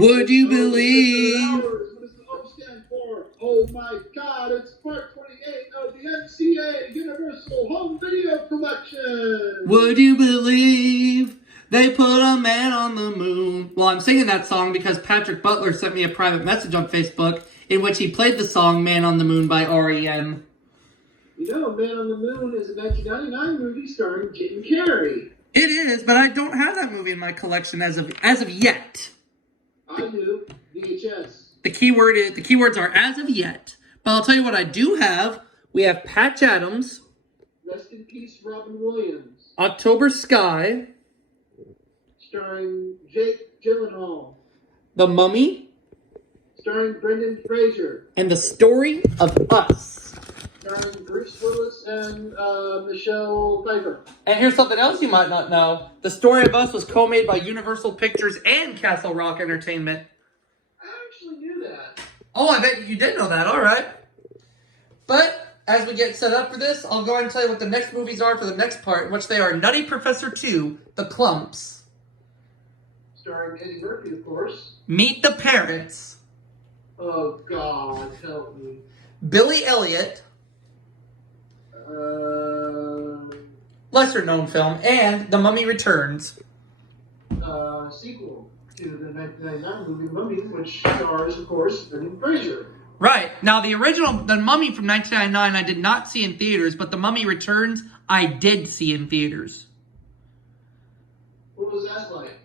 Would you believe? What does the O stand for? Oh my God, it's part 28 of the NCA Universal Home Video Collection. Would you believe they put a man on the moon? Well, I'm singing that song because Patrick Butler sent me a private message on Facebook in which he played the song Man on the Moon by R.E.M. You know, Man on the Moon is a 1999 movie starring Jim Carrey. It is, but I don't have that movie in my collection as of yet. I do. VHS. The keywords are as of yet. But I'll tell you what I do have. We have Patch Adams. Rest in peace, Robin Williams. October Sky. Starring Jake Gyllenhaal. The Mummy. Starring Brendan Fraser. And The Story of Us. Starring Bruce Willis and Michelle Pfeiffer. And here's something else you might not know. The Story of Us was co-made by Universal Pictures and Castle Rock Entertainment. I actually knew that. Oh, I bet you did know that. All right. But as we get set up for this, I'll go ahead and tell you what the next movies are for the next part, in which they are Nutty Professor 2, The Clumps. Starring Eddie Murphy, of course. Meet the Parents. Oh, God, help me. Billy Elliot. Lesser known film. And The Mummy Returns. Sequel to the 1999 movie The Mummy, which stars, of course, Brendan Fraser. Right. Now, The Mummy from 1999, I did not see in theaters, but The Mummy Returns, I did see in theaters. What was that like?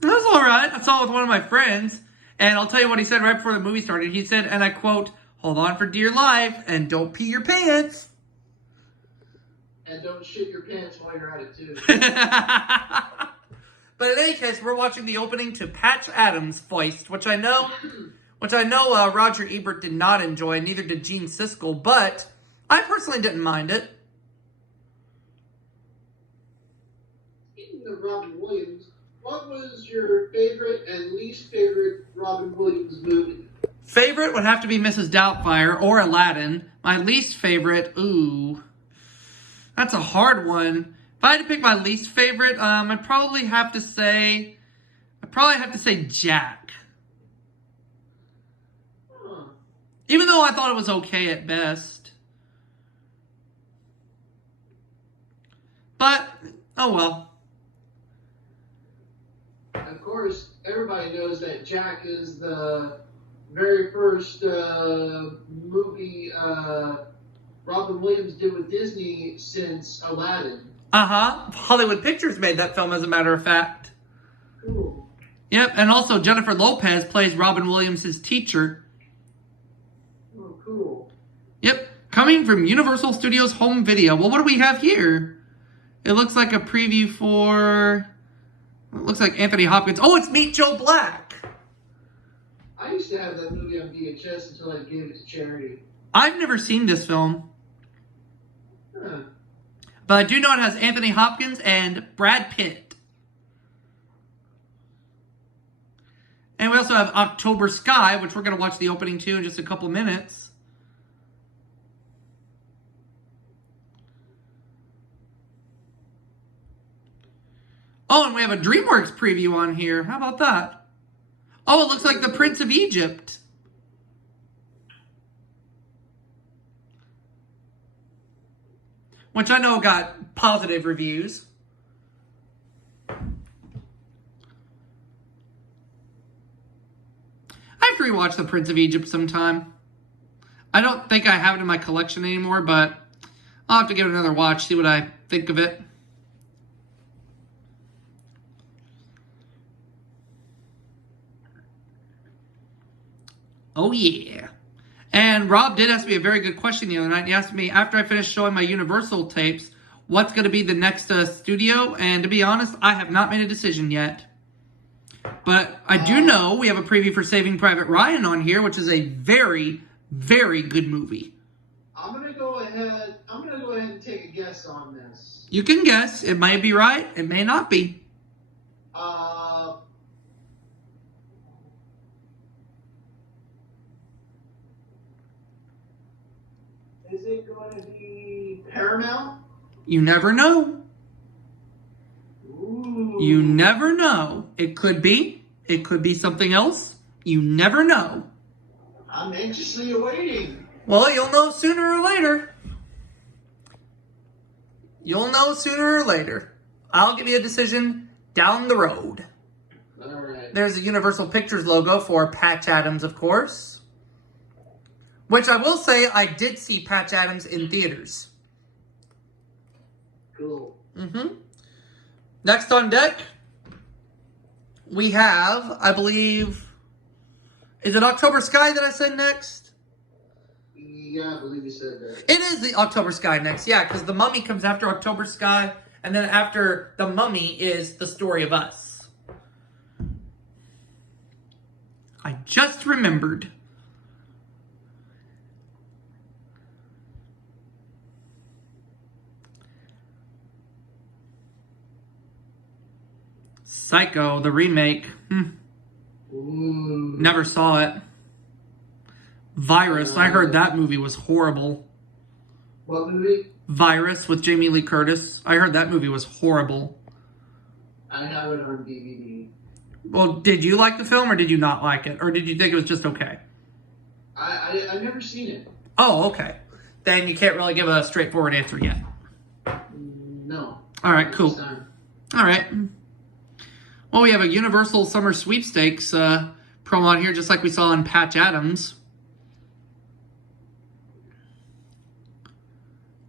That was all right. I saw it with one of my friends, and I'll tell you what he said right before the movie started. He said, and I quote, "Hold on for dear life, and don't pee your pants." And don't shit your pants while you're at it, too. But in any case, we're watching the opening to Patch Adams' Foist, which I know Roger Ebert did not enjoy, neither did Gene Siskel, but I personally didn't mind it. Speaking of Robin Williams, what was your favorite and least favorite Robin Williams movie? Favorite would have to be Mrs. Doubtfire or Aladdin. My least favorite, that's a hard one. If I had to pick my least favorite, I'd probably have to say Jack. Huh. Even though I thought it was okay at best. But, oh well. Of course, everybody knows that Jack is the very first movie Robin Williams did with Disney since Aladdin. Hollywood Pictures made that film, as a matter of fact. Cool. Yep, and also Jennifer Lopez plays Robin Williams' teacher. Oh, cool. Yep, coming from Universal Studios Home Video. Well, what do we have here? It looks like a preview for... It looks like Anthony Hopkins. Oh, it's Meet Joe Black. I used to have that movie on VHS until I gave it to charity. I've never seen this film. Huh. But I do know it has Anthony Hopkins and Brad Pitt. And we also have October Sky, which we're going to watch the opening to in just a couple minutes. Oh, and we have a DreamWorks preview on here. How about that? Oh, it looks like The Prince of Egypt. Which I know got positive reviews. I have to rewatch The Prince of Egypt sometime. I don't think I have it in my collection anymore, but I'll have to give it another watch, see what I think of it. Oh, yeah. And Rob did ask me a very good question the other night. He asked me, after I finished showing my Universal tapes, what's going to be the next studio? And to be honest, I have not made a decision yet. But I do know we have a preview for Saving Private Ryan on here, which is a very, very good movie. I'm gonna go ahead and take a guess on this. You can guess. It may be right. It may not be. Is it going to be Paramount? You never know. Ooh. You never know. It could be. It could be something else. You never know. I'm anxiously awaiting. Well, you'll know sooner or later. You'll know sooner or later. I'll give you a decision down the road. All right. There's a Universal Pictures logo for Patch Adams, of course. Which I will say, I did see Patch Adams in theaters. Cool. Next on deck, we have, I believe, is it October Sky that I said next? Yeah, I believe you said that. It is the October Sky next, yeah, because The Mummy comes after October Sky, and then after The Mummy is The Story of Us. I just remembered. Psycho, the remake. Never saw it. Virus, I heard that movie was horrible. What movie? Virus with Jamie Lee Curtis. I heard that movie was horrible. I have it on DVD. Well, did you like the film or did you not like it? Or did you think it was just okay? I've never seen it. Oh, okay. Then you can't really give a straightforward answer yet. No. All right, cool. All right. Well, we have a Universal Summer Sweepstakes promo on here, just like we saw in Patch Adams.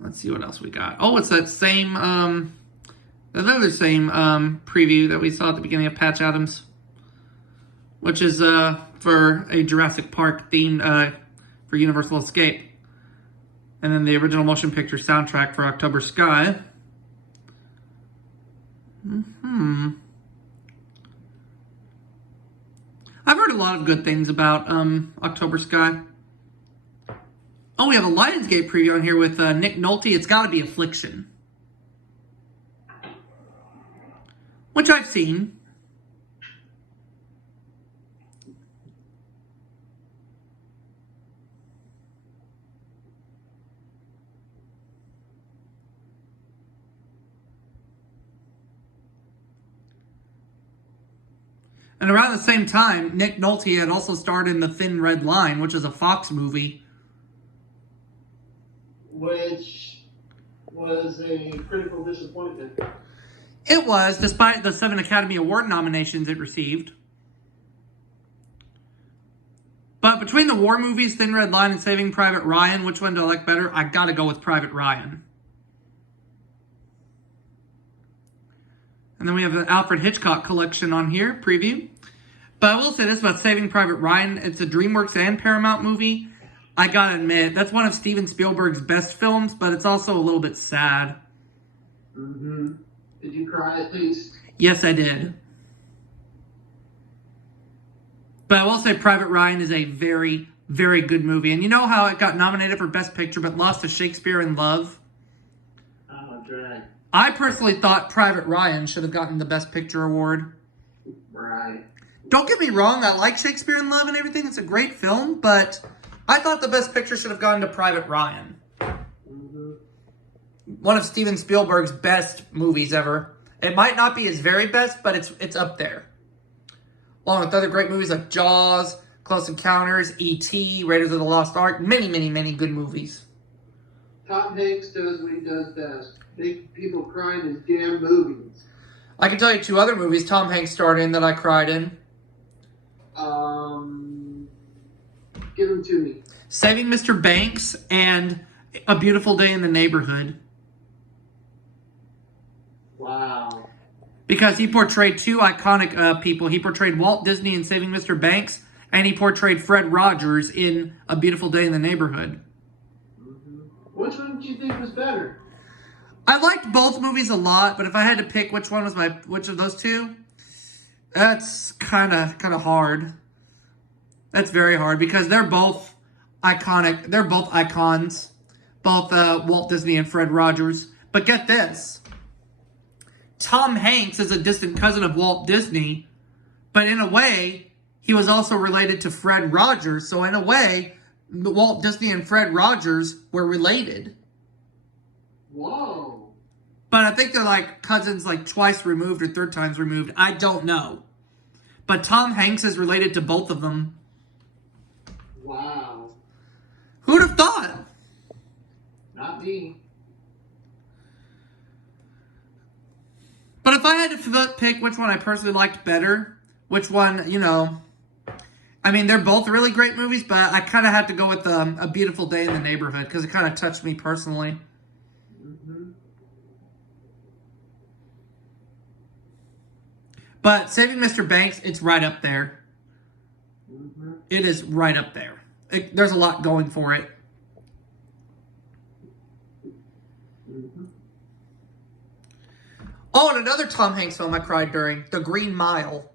Let's see what else we got. Oh, it's that same, another same preview that we saw at the beginning of Patch Adams, which is for a Jurassic Park theme for Universal Escape. And then the original motion picture soundtrack for October Sky. I've heard a lot of good things about October Sky. Oh, we have a Lionsgate preview on here with Nick Nolte. It's got to be Affliction. Which I've seen. And around the same time, Nick Nolte had also starred in The Thin Red Line, which is a Fox movie. Which was a critical disappointment. It was, despite the 7 Academy Award nominations it received. But between the war movies, Thin Red Line, and Saving Private Ryan, which one do I like better? I gotta go with Private Ryan. And then we have the Alfred Hitchcock collection on here, preview. But I will say this about Saving Private Ryan. It's a DreamWorks and Paramount movie. I gotta admit, that's one of Steven Spielberg's best films, but it's also a little bit sad. Did you cry at least? Yes, I did. But I will say Private Ryan is a very, very good movie. And you know how it got nominated for Best Picture but lost to Shakespeare in Love? Oh, drag. I personally thought Private Ryan should have gotten the Best Picture award. Right. Don't get me wrong, I like Shakespeare in Love and everything. It's a great film, but I thought the Best Picture should have gone to Private Ryan. One of Steven Spielberg's best movies ever. It might not be his very best, but it's up there. Along with other great movies like Jaws, Close Encounters, E.T., Raiders of the Lost Ark. Many, many, many good movies. Tom Hanks does what he does best. Make people cry in his damn movies. I can tell you 2 other movies Tom Hanks starred in that I cried in. Give them to me. Saving Mr. Banks and A Beautiful Day in the Neighborhood. Wow. Because he portrayed 2 iconic people. He portrayed Walt Disney in Saving Mr. Banks, and he portrayed Fred Rogers in A Beautiful Day in the Neighborhood. Which one do you think was better? I liked both movies a lot, but if I had to pick which of those 2, that's kind of hard. That's very hard because they're both iconic. They're both icons, both Walt Disney and Fred Rogers. But get this. Tom Hanks is a distant cousin of Walt Disney, but in a way, he was also related to Fred Rogers. So in a way, Walt Disney and Fred Rogers were related. Whoa. But I think they're like cousins like twice removed or 3rd times removed. I don't know. But Tom Hanks is related to both of them. Wow. Who'd have thought? Not me. But if I had to pick which one I personally liked better, which one, you know, I mean, they're both really great movies, but I kind of had to go with A Beautiful Day in the Neighborhood because it kind of touched me personally. Mm-hmm. But Saving Mr. Banks, it's right up there. Mm-hmm. It is right up there. There's a lot going for it. Mm-hmm. Oh, and another Tom Hanks film I cried during, The Green Mile.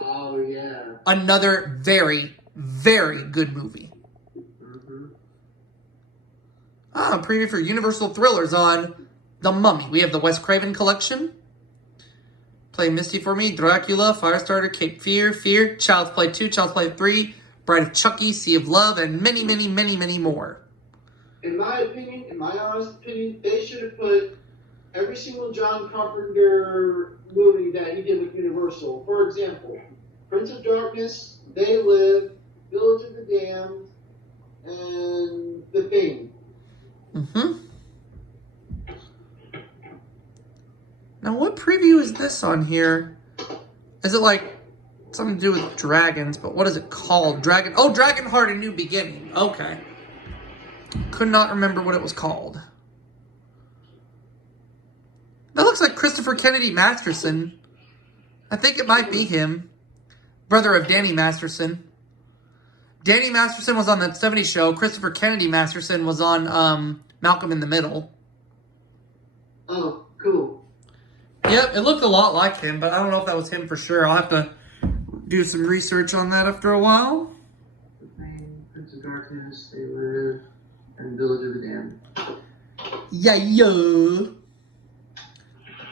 Oh, yeah. Another very, very good movie. Mm-hmm. A preview for Universal Thrillers on The Mummy. We have the Wes Craven collection. Play Misty for Me, Dracula, Firestarter, Cape Fear, Fear, Child's Play 2, Child's Play 3, Bride of Chucky, Sea of Love, and many, many, many, many more. In my opinion, in my honest opinion, they should have put every single John Carpenter movie that he did with Universal. For example, Prince of Darkness, They Live, Village of the Damned, and The Thing. Mm-hmm. Now, what preview is this on here? Is it like something to do with dragons, but what is it called? Dragonheart: A New Beginning. Okay. Could not remember what it was called. That looks like Christopher Kennedy Masterson. I think it might be him. Brother of Danny Masterson. Danny Masterson was on that 70s show. Christopher Kennedy Masterson was on Malcolm in the Middle. Oh, cool. Yep, it looked a lot like him, but I don't know if that was him for sure. I'll have to do some research on that after a while. The Thing, Prince of Darkness, They Live, and Village of the Damned. Yeah.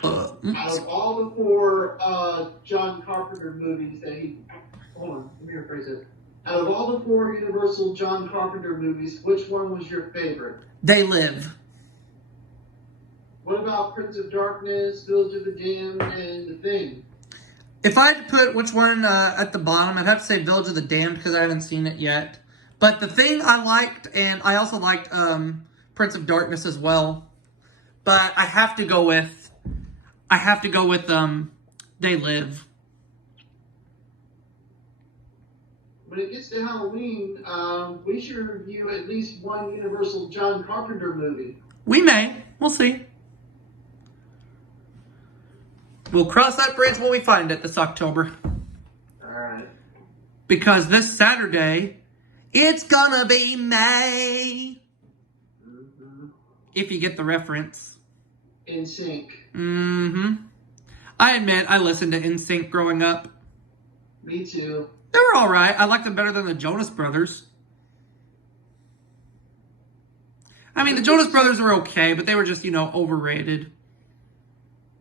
Out of all the four John Carpenter movies that he... Hold on, let me rephrase this. Out of all the four Universal John Carpenter movies, which one was your favorite? They Live. What about Prince of Darkness, Village of the Damned, and The Thing? If I had to put which one at the bottom, I'd have to say Village of the Damned because I haven't seen it yet. But The Thing I liked, and I also liked Prince of Darkness as well. But I have to go with They Live. When it gets to Halloween, we should review at least one Universal John Carpenter movie. We may. We'll see. We'll cross that bridge when we find it this October. Alright. Because this Saturday, it's gonna be May. Mm-hmm. If you get the reference. NSYNC. Mm-hmm. I admit, I listened to NSYNC growing up. Me too. They were alright. I liked them better than the Jonas Brothers. I mean, the Jonas Brothers were okay, but they were just, overrated.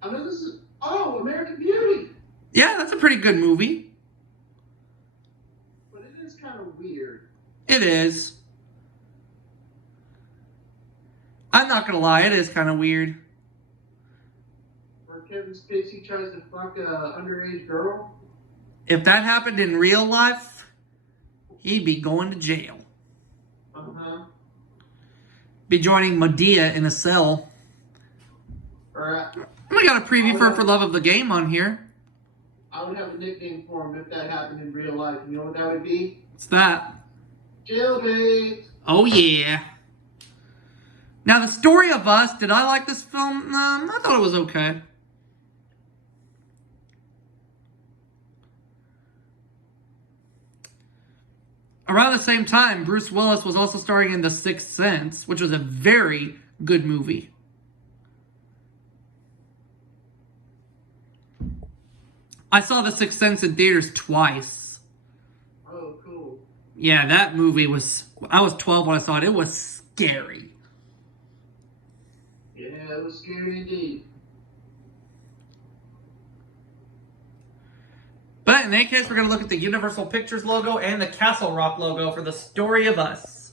I know this is... Oh, American Beauty! Yeah, that's a pretty good movie. But it is kind of weird. It is. I'm not gonna lie, it is kind of weird. Where Kevin Spacey tries to fuck a underage girl? If that happened in real life, he'd be going to jail. Uh-huh. Be joining Medea in a cell. Or We got a preview for Love of the Game on here. I would have a nickname for him if that happened in real life. You know what that would be? What's that? Jailbait! Oh, yeah. Now, The Story of Us, did I like this film? I thought it was okay. Around the same time, Bruce Willis was also starring in The Sixth Sense, which was a very good movie. I saw The Sixth Sense in theaters twice. Oh, cool. Yeah, that movie was... I was 12 when I saw it. It was scary. Yeah, it was scary indeed. But in that case, we're going to look at the Universal Pictures logo and the Castle Rock logo for The Story of Us.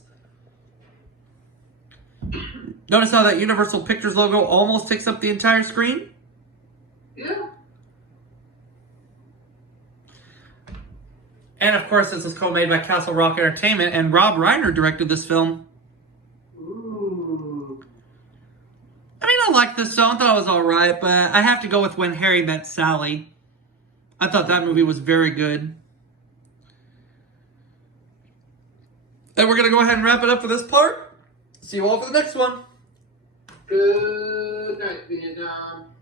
Notice how that Universal Pictures logo almost takes up the entire screen? Yeah. And of course, this is co-made by Castle Rock Entertainment, and Rob Reiner directed this film. Ooh. I mean, I liked this song. I thought it was alright, but I have to go with When Harry Met Sally. I thought that movie was very good. And we're going to go ahead and wrap it up for this part. See you all for the next one. Good night, Vietnam.